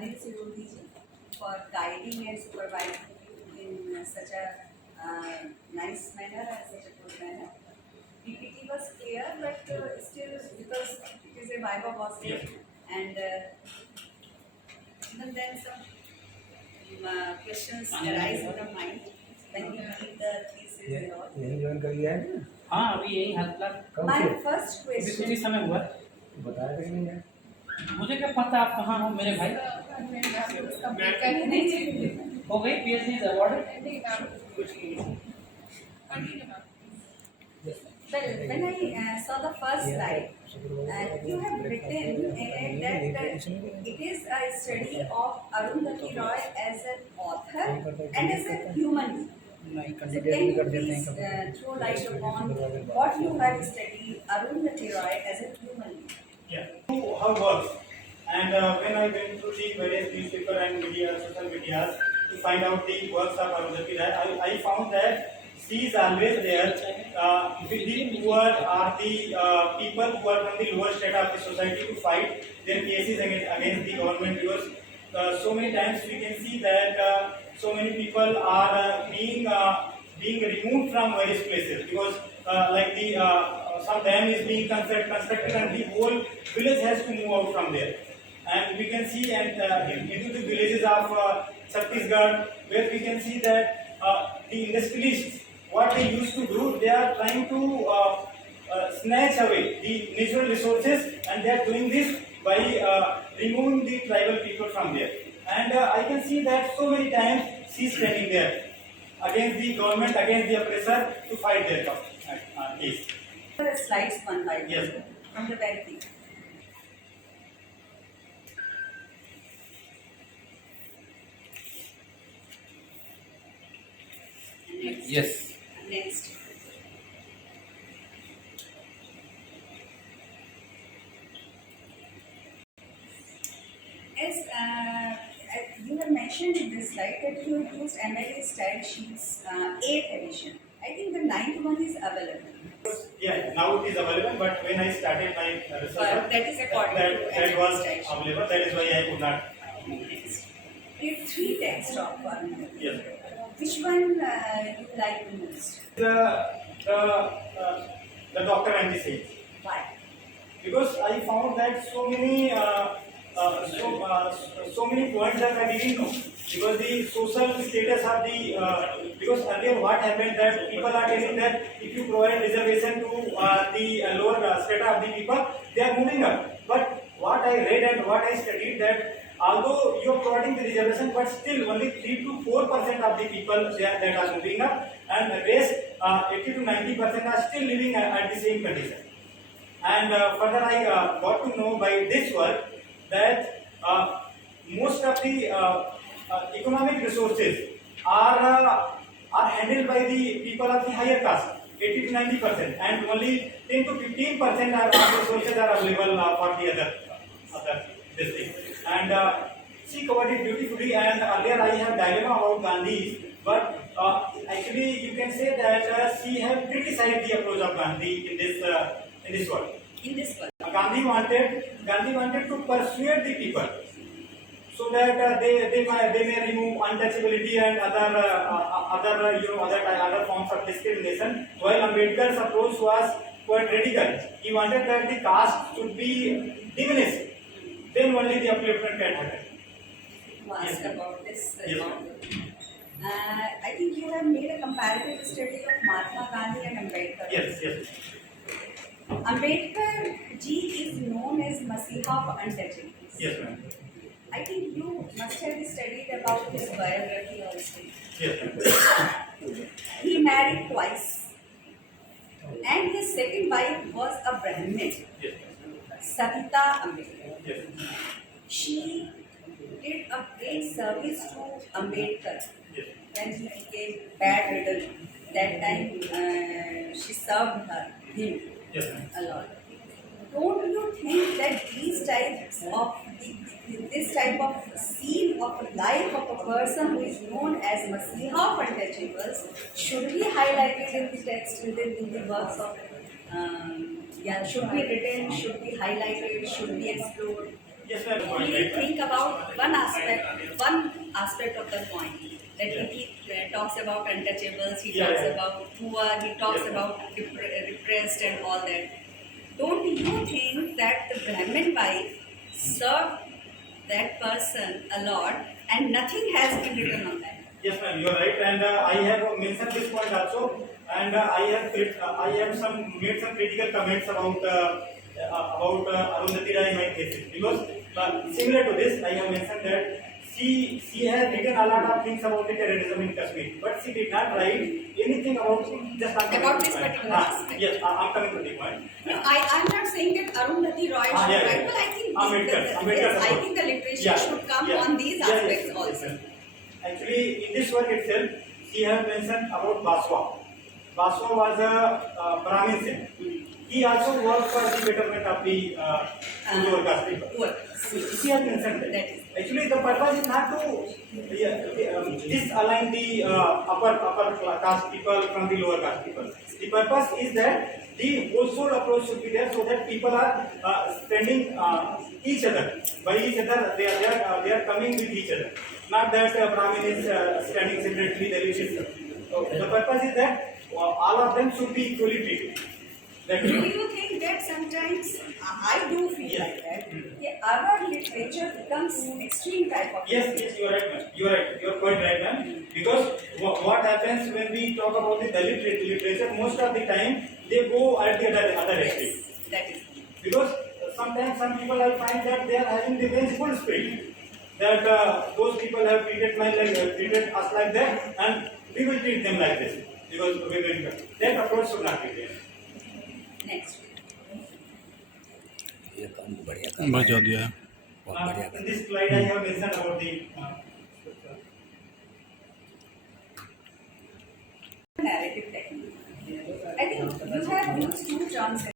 Anil Sirodi ji for guiding and supervising you in such a nice manner and such a good manner. PPT was clear, but still, because it is a Viva process, and even then some questions arise in the mind when we read the thesis and all. यही join कर लिया है ना? हाँ अभी यही हाल My first अभी कुछ ही question. समय हुआ बताया कहीं नहीं है। मुझे क्या पता आप कहाँ हो मेरे भाई हो गई PhD award Well, when I saw the first slide, you have written in it that it is a study of Arundhati Roy as an author and as a human being. So can you please throw light upon what you have studied Arundhati Roy as a human being? Yeah, to her works. And when I went through the various newspaper and media, social medias to find out the works of Arundhati Roy, I found that she is always there with the poor or the people who are from the lower state of the society to fight their cases against the government, because so many times we can see that so many people are being removed from various places because like the some dam is being constructed and the whole village has to move out from there. And we can see into the villages of Chhattisgarh, where we can see that the industrialists, what they used to do, they are trying to snatch away the natural resources, and they are doing this by removing the tribal people from there. And I can see that so many times she is standing there against the government, against the oppressor, to fight their case. The slides one by one, Yes. from the very beginning. Next. Yes. Next. As you have mentioned in this slide that you have used MLA style sheets 8th edition. I think the 9th one is available. Yeah, now it is available, but when I started my research, But that is according to that was MLA style sheet. available. That is why I could not. Next. We have 3 texts of one. Yes. Which one you like the most? The doctor and the sage. Why? Because I found that so many so many points that I didn't know, because the social status of the because earlier what happened that people are telling that if you provide reservation to the lower strata of the people, they are moving up. But what I read and what I studied, that although you are providing the reservation, but still only 3 to 4% of the people that are moving up, and the rest 80 to 90% are still living at the same condition. And further I got to know by this work that most of the economic resources are handled by the people of the higher caste, 80 to 90%, and only 10 to 15% of resources are available for the other this thing. And she covered it beautifully. And earlier I have dilemma about Gandhi, but actually you can say that she have criticized the approach of Gandhi in this work. In this one. Gandhi wanted to persuade the people so that they may remove untouchability and other forms of discrimination. While Ambedkar's approach was quite radical. He wanted that the caste should be diminished. Then only the upliftment can happen. You asked about this. Yes. I think you have made a comparative study of Mahatma Gandhi and Ambedkar. Yes. Ambedkar ji is known as Masiha of untouchables. Yes, ma'am. I think you must have studied about his biography also. Yes, ma'am. He married twice, and his second wife was a Brahmin, Yes. Satita Ambedkar. Yes. She did a great service to Ambedkar Yes. when he became bedridden. That time she served him Yes, ma'am. a lot. Don't you think that these types of this type of scene of a life of a person who is known as Masiha of untouchables should be highlighted in the text, in the works of should be written, should be highlighted, should be explored? Yes, ma'am. only think about one aspect of the point. That he talks about untouchables, he Yeah, talks yeah. about poor, he talks Yes, about repressed and all that. Don't you think that the Brahmin wife served that person a lot and nothing has been written on that? Yes, ma'am, you are right, and I have mentioned this point also, and I have made some critical comments about Arundhati Rai in my thesis, because similar to this, I have mentioned that she has written a lot of things about the terrorism in Kashmir, but she did not write anything about just About this particular aspect. Yes, I'm coming to the point. No, I'm not saying that Arundhati Roy should Yeah, write, yeah. but I think Ambedkar yes, I support. think the literature Yeah, should come yeah. on these Yes, aspects yes, also. yes. Actually, in this work itself, she has mentioned about Baswa. Baswa was a Brahmin saint. He also worked for the betterment of the lower caste people. Poor. She has mentioned that. That is. Actually, the purpose is not to disalign the upper caste people from the lower caste people. The purpose is that the whole approach should be there, so that people are standing each other by each other. They are coming with each other. Not that Brahmin is standing separately, there is system. So the purpose is that all of them should be equally treated. That Do you think that sometimes I do feel Yes. like that? Yeah, our literature becomes extreme type of. Yes, you are right, ma'am. You are right. You are quite right, ma'am. Because what happens when we talk about the Dalit literature, most of the time they go at the other extreme. Yes, that is. Because sometimes some people I find that they are having the vengeful spirit. That those people have treated us like that, and we will treat them like this because we will. That approach should not be there. Next. ये काम बढ़िया काम बचा दिया है बहुत बढ़िया In this slide, I have mentioned about the. Narrative technique. I think you have used two terms.